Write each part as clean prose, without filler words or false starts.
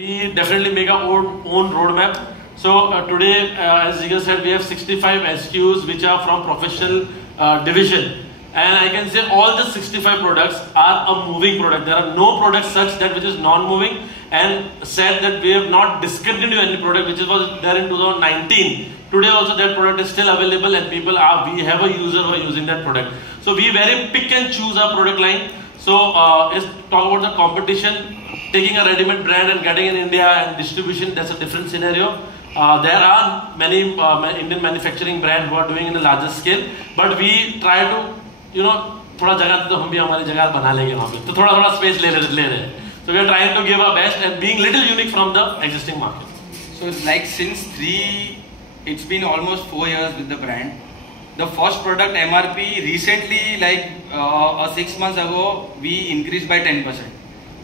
We definitely make our own roadmap. So today, as Jigar said, we have 65 SKUs which are from professional division. And I can say all the 65 products are a moving product. There are no products such that which is non-moving, and said that we have not discontinued any product which was there in 2019. Today also that product is still available and we have a user who are using that product. So we very pick and choose our product line. So let's talk about the competition. Taking a ready-made brand and getting in India and distribution, that's a different scenario. There are many Indian manufacturing brands who are doing in a larger scale, but we try to, थोड़ा जगह तो हम भी हमारी जगह बना लेंगे वहाँ पे, तो थोड़ा space ले रहे हैं. So we are trying to give our best and being little unique from the existing market. So like it's been almost 4 years with the brand. The first product MRP recently, like 6 months ago, we increased by 10%.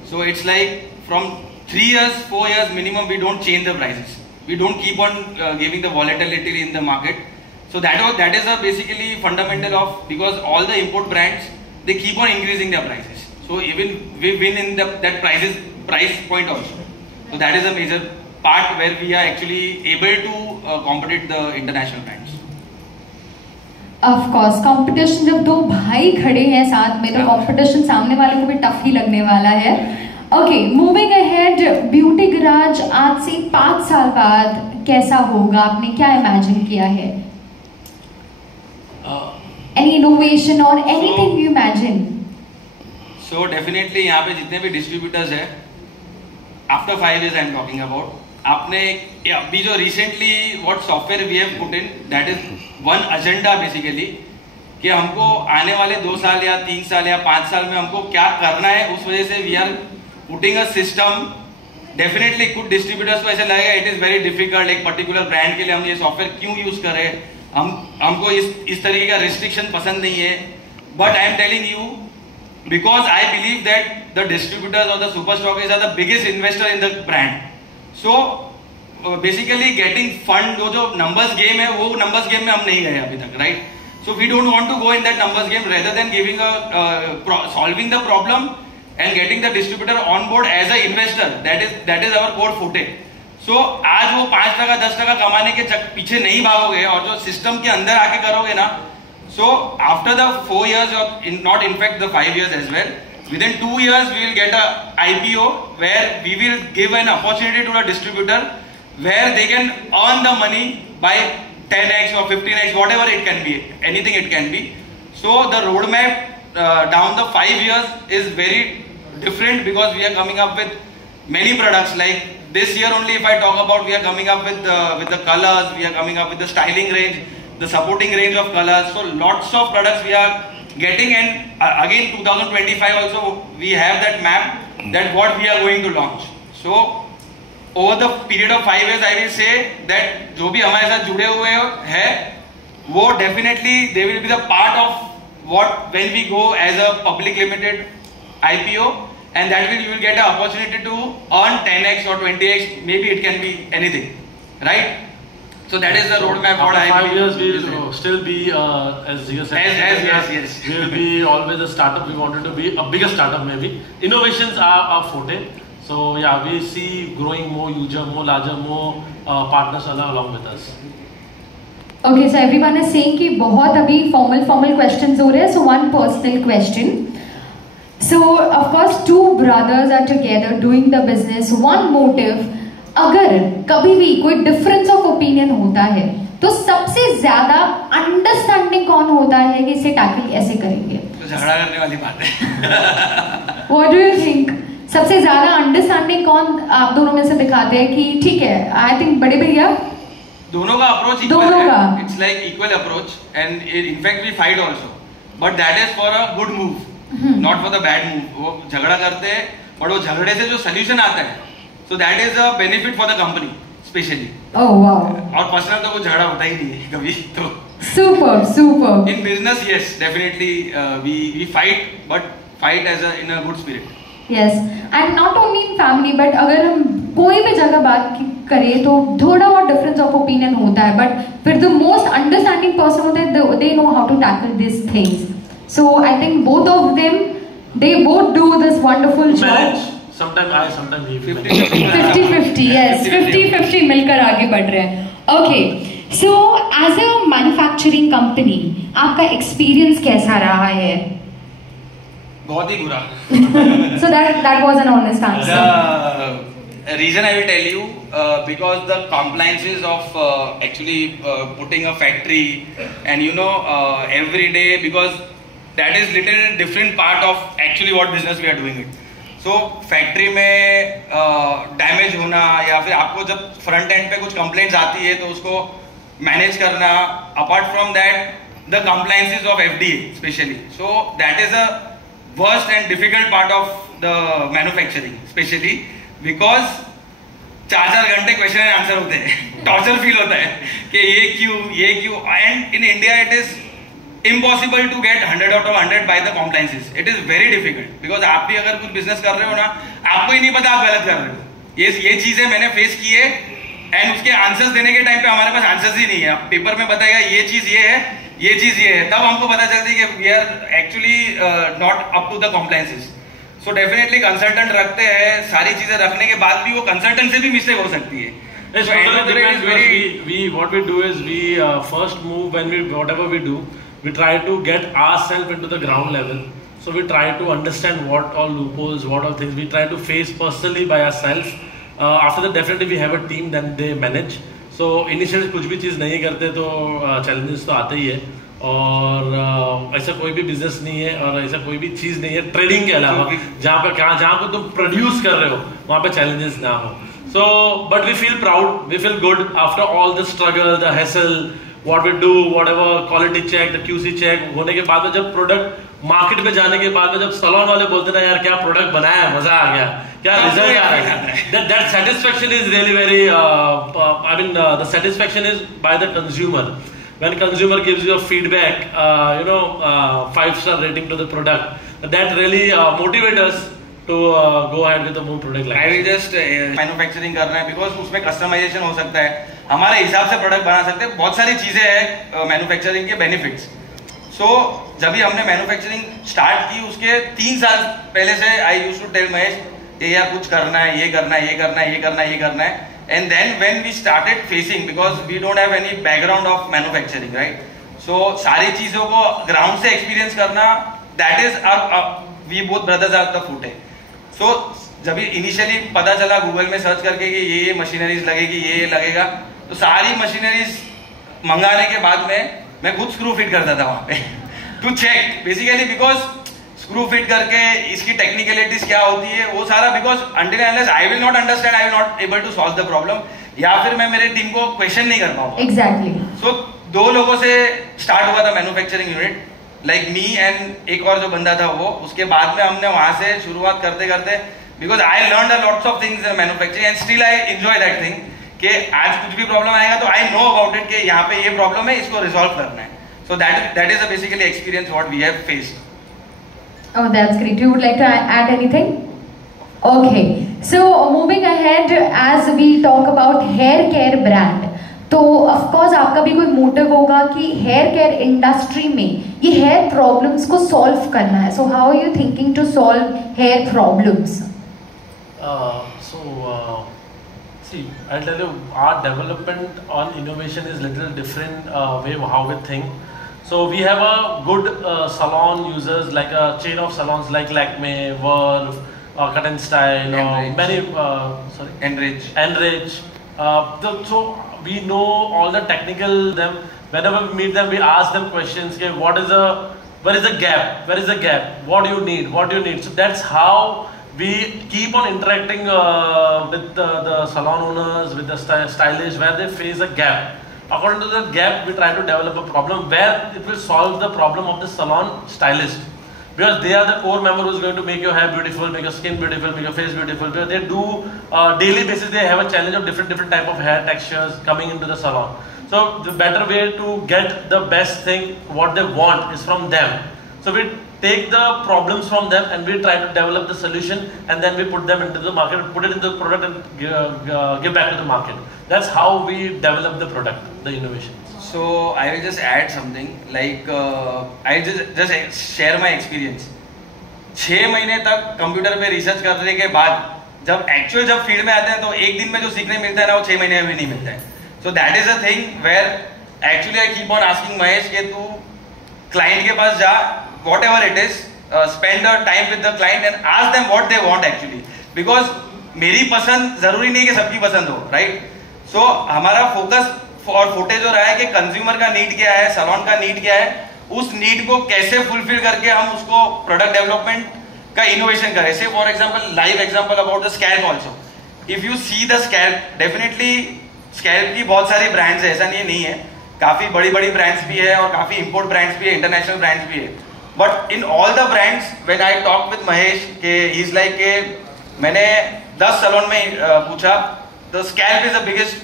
So it's like from 3 years, 4 years minimum, we don't change the prices. We don't keep on giving the volatility in the market. So that is a basically fundamental of, because all the import brands, they keep on increasing their prices. So even we win in that price point also. So that is a major part where we are actually able to compete the international brands. Of course, competition जब दो भाई खड़े हैं साथ में, तो competition सामने वाले को भी tough ही लगने वाला है. Okay, moving ahead, Beauty Garage आज से 5 साल बाद कैसा होगा? आपने क्या imagine किया है? Any innovation or anything you imagine? So definitely यहाँ पे जितने भी distributors हैं, after 5 years I am talking about, आपने अभी जो recently what software we have put in, that is one agenda basically, कि हमको आने वाले 2 साल या 3 साल या 5 साल में हमको क्या करना है, उस वजह से we are putting a system. Definitely कुछ distributors को ऐसे लगेगा it is very difficult, एक particular brand के लिए हम ये software क्यों use कर रहे हैं, हमको इस तरीके का restriction पसंद नहीं है. But I am telling you, because I believe that the distributors or the super stockists are the biggest investor in the brand. So basically getting fund, जो numbers game है, वो numbers game में हम नहीं गए अभी तक, right? So we don't want to go in that numbers game, rather than giving solving the problem and getting the distributor on board as an investor. That is our core forte. So आज वो 5% 10% कमाने के पीछे नहीं भागोगे और जो system के अंदर आके करोगे ना, so after the 4 years, or not in fact the 5 years as well, within 2 years we will get a IPO where we will give an opportunity to a distributor where they can earn the money by 10x or 15x, whatever it can be, anything it can be. So the roadmap down the 5 years is very different, because we are coming up with many products. Like this year only, if I talk about, we are coming up with the colors, we are coming up with the styling range, the supporting range of colors. So lots of products we are getting, and again 2025 also we have that map that what we are going to launch. So over the period of 5 years, I will say that जो भी हमारे साथ जुड़े हुए हैं, वो definitely they will be the part of what when we go as a public limited IPO, and that you will get an opportunity to earn 10x or 20x, maybe it can be anything, right? So that is the roadmap. After 5 years, we will still be, as Jigar said, yes. We will be always a startup. We wanted to be a bigger startup maybe. Innovations are our forte. So yeah, we see growing more user, more larger, more partners along with us. Okay, so everyone is saying कि बहुत अभी formal questions हो रहे हैं. So one personal question. So of course 2 brothers are together doing the business. One motive. अगर कभी भी कोई डिफरेंस ऑफ ओपिनियन होता है, तो सबसे ज्यादा अंडरस्टैंडिंग कौन होता है कि इसे टैकल कैसे करेंगे? तो झगड़ा करने वाली बात है. What do you think? सबसे ज्यादा अंडरस्टैंडिंग कौन आप दोनों में से दिखाते हैं कि ठीक है? I think बड़े भैया दोनों का अप्रोच इक्वल है. It's like equal approach, and in fact we fight also, but that is for a good move, not for the bad move. वो झगड़ा करते हैं, और वो झगड़े से जो सोल्यूशन आता है, so that is a benefit for the company especially. Oh wow. और पर्सनल तो कुछ झगड़ा होता ही नहीं है कभी तो. Super. In business, yes, definitely we fight, but fight as in a good spirit. Yes, and not only in family, but अगर हम कोई भी जगह बात करें तो थोड़ा बहुत difference of opinion होता है, but फिर the most understanding person होते हैं, they know how to tackle these things. So I think both of them, they both do this wonderful job. Sometimes I, sometimes he. 50-50. yes, 50-50 मिलकर आगे बढ़ रहे हैं. Okay, so as a manufacturing company, आपका experience कैसा रहा है? बहुत ही बुरा. So that was an honest answer. The reason I will tell you, because the compliances of actually putting a factory, and you know, every day, because that is little different part of actually what business we are doing it. So factory में damage होना या फिर आपको जब front end पे कुछ complaints आती है तो उसको मैनेज करना, apart from that the compliances of FDA specially, so that is a worst and difficult part of the manufacturing specially, because 4-4 घंटे क्वेश्चन एंड आंसर होते हैं. टॉर्चर फील होता है कि ये क्यों, and in India it is impossible to get 100 out of 100 by the compliances. It is very difficult because आप भी अगर कुछ बिजनेस कर रहे हो ना, आपको ही नहीं पता आप गलत कर रहे हो. ये चीजें मैंने फेस की है, एंड उसके आंसर्स देने के टाइम पे हमारे पास आंसर्स ही नहीं है. आप पेपर में बताएगा ये चीज ये है, ये चीज ये है, तब हमको पता चलती है कि we are actually not up to the compliances. So definitely consultant रखते हैं, सारी चीजें रखने के बाद भी वो कंसल्टेंट से भी मिस्टेक हो सकती है. It's totally depends, because what we do is we first move when whatever we do, we try to get ourselves into the ground level. So we try to understand what all loopholes, what all things we try to face personally by ourselves. After that, definitely we have a team, then they manage. So initially कुछ भी चीज़ नहीं करते तो challenges तो आते ही है. और ऐसा कोई भी बिजनेस नहीं है और ऐसा कोई भी चीज़ नहीं है ट्रेडिंग के अलावा जहाँ पे तुम प्रोड्यूस कर रहे हो वहाँ पे challenges ना हो. So, but we feel proud, we feel good after all the struggle, the hassle, what we do, whatever quality check, the QC check होने के बाद में जब प्रोडक्ट मार्केट में जाने के बाद में जब सलोन वाले बोलते ना यार क्या प्रोडक्ट बनाया, मजा आ गया, क्या रिजल्ट आ रहा है, that satisfaction is really very I mean the satisfaction is by the consumer. When consumer gives you a feedback, 5-star rating to the product, that really motivates us to go ahead with the more product line. I will just manufacturing कर रहे हैं because उसमें customization हो सकता है, हमारे हिसाब से प्रोडक्ट बना सकते हैं, बहुत सारी चीजें हैं मैन्युफैक्चरिंग के बेनिफिट्स. सो जब भी हमने मैन्युफैक्चरिंग स्टार्ट की उसके 3 साल पहले से I used to tell Mahesh कि यार कुछ करना है, ये करना है, ये करना है, ये करना है, ये करना है. And then when we started facing, because we don't have any background of manufacturing, right, so सारी चीजों को ग्राउंड से एक्सपीरियंस करना, that is we both brothers are the फूटे. सो जब इनिशियली पता चला गूगल में सर्च करके कि ये मशीनरीज लगेगी, ये लगेगा, तो सारी मशीनरीज मंगाने के बाद में मैं खुद स्क्रू फिट करता था वहां पे to check basically, because screw fit करके इसकी टेक्निकलिटीज क्या होती है वो सारा, because until unless I will not understand, I will not able to solve the problem, या फिर मैं मेरे टीम को क्वेश्चन नहीं कर पाऊंगा. एग्जैक्टली. सो 2 लोगों से स्टार्ट हुआ था manufacturing unit, like me and एक और जो बंदा था वो. उसके बाद में हमने वहां से शुरुआत करते करते, because I learn a lots of things in manufacturing and still I enjoy that thing, कि आज कुछ भी प्रॉब्लम आएगा तो आई नो अबाउट इट कि यहाँ पे ये प्रॉब्लम है, इसको रिजॉल्व करना है. So that is basically experience what we have faced. Oh, that's great. You would like to add anything? Okay. So moving ahead, as we talk about hair care brand, तो of course आपका भी कोई motive होगा कि hair care industry में ये hair problems को solve करना है. So how are you thinking to solve hair problems? See, I'll tell you, our development on innovation is little different way how we think. So we have a good salon users, like a chain of salons like Lakme, Verve, Cut and Style, many Enrich. So we know all the technical them. Whenever we meet them, we ask them questions. Okay, where is the gap? Where is the gap? What do you need? What do you need? So that's how we keep on interacting with the salon owners, with the stylists, where they face a gap. According to the gap, we try to develop a problem where it will solve the problem of the salon stylist, because they are the core member who is going to make your hair beautiful, make your skin beautiful, make your face beautiful. Because they do daily basis, they have a challenge of different type of hair textures coming into the salon. So the better way to get the best thing, what they want, is from them. So we take the problems from them and we try to develop the solution, and then we put them into the market, put it into the product and give back to the market. That's how we develop the product, the innovations. So I will just add something, like I just share my experience. 6 महीने तक computer पे research करने के बाद जब actual जब field में आते हैं तो एक दिन में जो सीखने मिलता है ना वो 6 महीने में भी नहीं मिलता है. So that is a thing where actually I keep on asking Mahesh कि तू क्लाइंट के पास जा, whatever it is, spend time with the client and ask them what they want actually, because मेरी पसंद जरूरी नहीं कि सबकी पसंद हो, राइट. सो हमारा फोकस और फुटेज हो रहा है कि कंज्यूमर का नीड क्या है, सैलून का नीड क्या है, उस नीड को कैसे फुलफिल करके हम उसको प्रोडक्ट डेवलपमेंट का इनोवेशन करें. से for example, live example about the scalp also. If you see the scalp, definitely scalp की बहुत सारी ब्रांड्स है, ऐसा नहीं है, काफी बड़ी बड़ी ब्रांड्स भी है और काफी इंपोर्ट ब्रांड्स भी है, इंटरनेशनल ब्रांड्स भी है. But in all the brands when I talk with Mahesh के ही इज लाइक के मैंने 10 सैलून में पूछा, the scalp is the biggest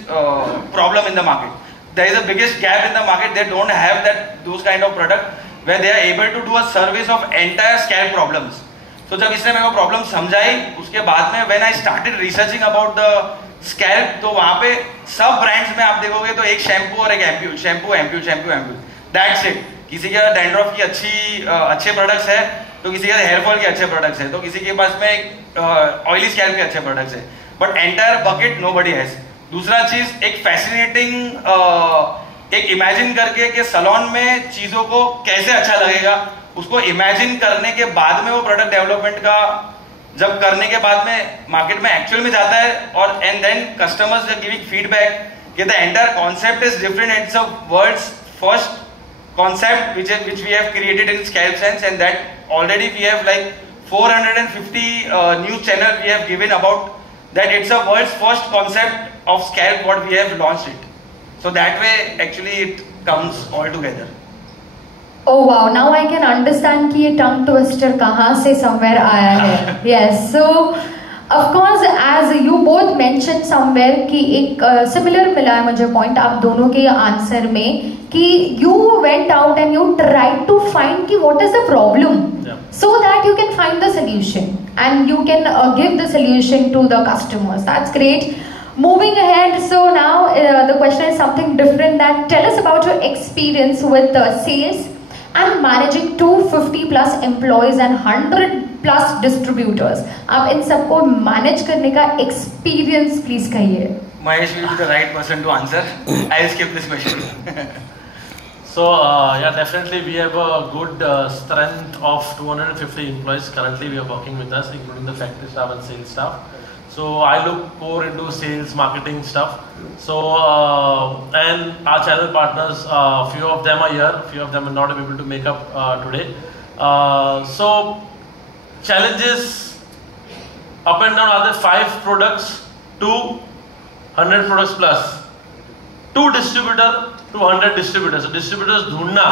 problem in the market. There is a biggest gap in the market. They don't have those kind of product where they are able to do a service of entire scalp problems. So जब इसने मेरे को problem समझाई, उसके बाद में when I started researching about the scalp, तो वहाँ पे सब ब्रांड्स में आप देखोगे तो एक शैम्पू और एक एम्प्यूल, शैम्पू. That's it. किसी के पास डैंड्रफ की अच्छे प्रोडक्ट्स है, तो किसी के पास हेयर फॉल के अच्छे प्रोडक्ट्स है, तो किसी के पास में ऑयली स्कैल्प के अच्छे प्रोडक्ट्स है. But entire bucket nobody has. दूसरा चीज एक फैसिनेटिंग एक इमेजिन करके कि सैलून में चीजों को कैसे अच्छा लगेगा, उसको इमेजिन करने के बाद में वो प्रोडक्ट डेवलपमेंट का जब करने के बाद में मार्केट में एक्चुअल में जाता है और and then customers are giving feedback कि the entire concept is different. It's a world's first concept which we have created in Scalp Sense, and that already we have like 450 news channel we have given about that. It's a world's first concept of scalp what we have launched it. So that way actually it comes all together. Oh wow, now I can understand कि ये tongue twister कहाँ से somewhere आया है. Yes, so of course as you both mentioned somewhere कि एक similar मिला है मुझे point आप दोनों के आंसर में कि you went out and you tried to find कि what is the problem, so that you can find the solution and you can give the solution to the customers. That's great. Moving ahead, so now the question is something different. That tell us about your experience with sales and managing 250 plus employees and 100 plus distributors. आप इन सबको manage करने का experience please कहिए. Mahesh will be the right person to answer. I'll skip this question. So yeah, definitely we have a good strength of 250 employees currently we are working with us, including the factory staff and sales staff. So I look more into sales, marketing stuff. So and our channel partners, few of them are here, few of them are not able to make up today. So challenges up and down are the 5 products to 100 products plus, 2 distributor to 100 distributors. So distributors ढूंढना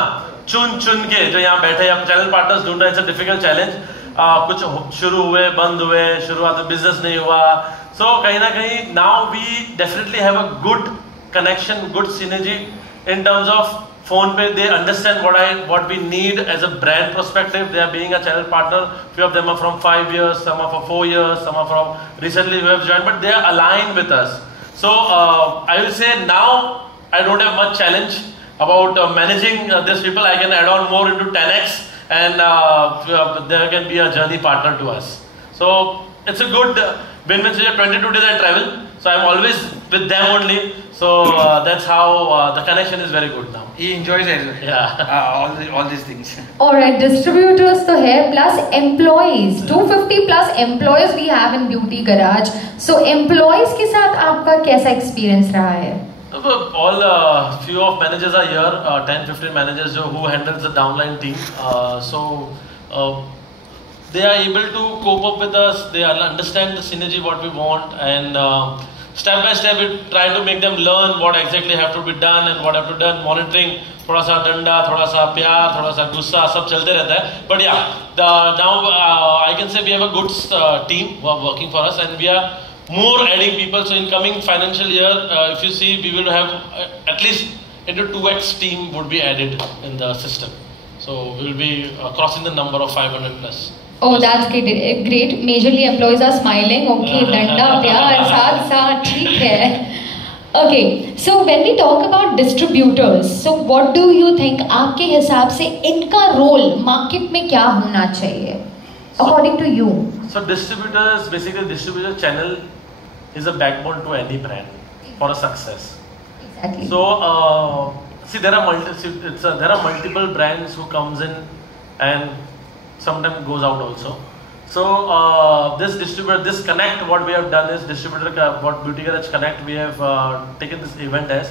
चुन के जो यहाँ बैठे हैं, channel partners ढूंढना, it's a difficult challenge. कुछ शुरू हुए, बंद हुए, शुरुआत में बिजनेस नहीं हुआ. सो कहीं ना कहीं now we definitely have a good connection, good synergy in terms of PhonePe. They understand what we need as a brand perspective. They are being a channel partner. Few of them are from 5 years, some are for 4 years, some are from recently who have joined, but they are aligned with us. So I will say now I don't have much challenge about managing these people. I can add on more into 10x and there can be a journey partner to us. So it's a good win-win situation. 22 days I travel, so I'm always with them only. So that's how the connection is very good now. He enjoys it. Yeah. all these things. Alright, distributors तो है plus employees. 250 plus employees we have in Beauty Garage. So employees के साथ आपका कैसा experience रहा है? All few of managers are here, 10-15 managers who handles the downline team. So they are able to cope up with us. They understand the synergy what we want, and step by step we try to make them learn what exactly have to be done and what have to be done. Monitoring, थोड़ा सा डंडा, थोड़ा सा प्यार, थोड़ा सा गुस्सा, सब चलते रहता है. But yeah, now I can say we have a good team who are working for us, and we are more adding people. So in coming financial year, if you see, we will have at least into 2x team would be added in the system. So we will be crossing the number of 500 plus. Oh, that's great. Majorly employees are smiling. Okay, danda pyar साथ ठीक है. Okay, so when we talk about distributors, so what do you think? आपके हिसाब से इनका role market में क्या होना चाहिए? according to you? So distributors, basically distributor channel is a backbone to any brand for a success. Exactly. So see, there are multiple brands who comes in and sometimes goes out also. So this distributor, this connect, what we have done is distributor, what Beauty Garage Connect, we have taken this event as,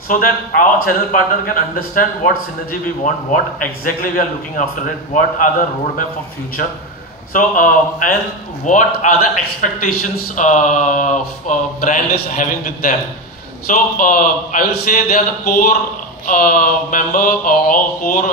so that our channel partner can understand what synergy we want, what exactly we are looking after it, what are the roadmap for future. So and what are the expectations brand is having with them. So I will say they are the core member or core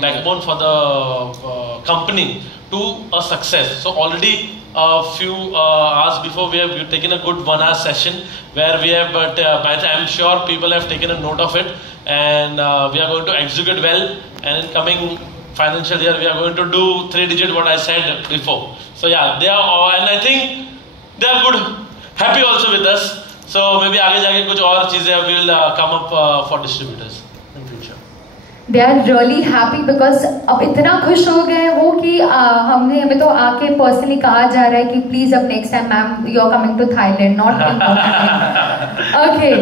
backbone for the company to a success. So already a few hours before we've taken a good 1 hour session where we have, but I'm sure people have taken a note of it, and we are going to execute well, and in coming financial year we are going to do 3-digit what I said before. So yeah, they are, and I think they are good, happy also with us. So maybe आगे जाके कुछ और चीजें will come up for distributors in future. They are really happy because अब इतना खुश हो गए वो कि हमें तो आके personally कहा जा रहा है कि please अब next time ma'am you are coming to Thailand, not in Okay.